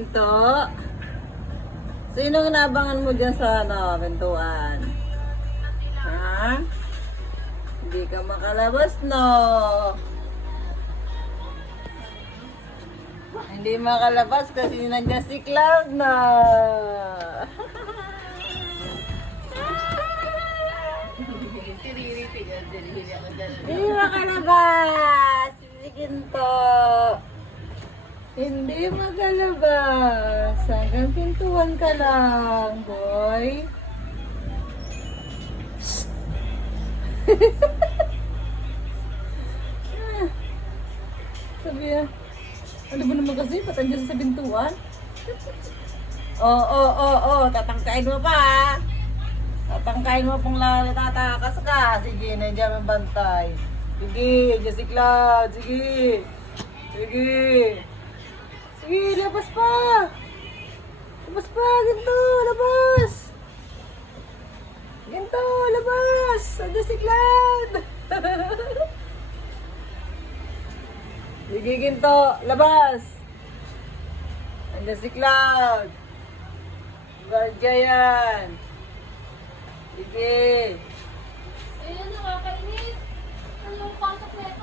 Ginto. Sino inabangan mo dyan sa pintuan? Ha? Hindi ka makalabas, no? Hindi makalabas kasi nandiyan si Cloud na. Hindi makalabas. Si Ginto. Hindi makalabas. Hanggang pintuan ka lang, boy. Sabi na, ano ba naman kasi? Patandiyan sa pintuan? Tatangkain mo pa, ha? Tatangkain mo pong tatakas ka. Sige, nandiyan ang bantay. Sige, dyan si Cloud. Sige. Sige. Sige, labas pa. Labas pa, Ginto, labas. Ginto, labas. Nandiyan si Cloud. Sige, Ginto, labas. Nandiyan si Cloud. Guardia yan. Sige. Ayun, nakakainis. Ano yung pasok na ito?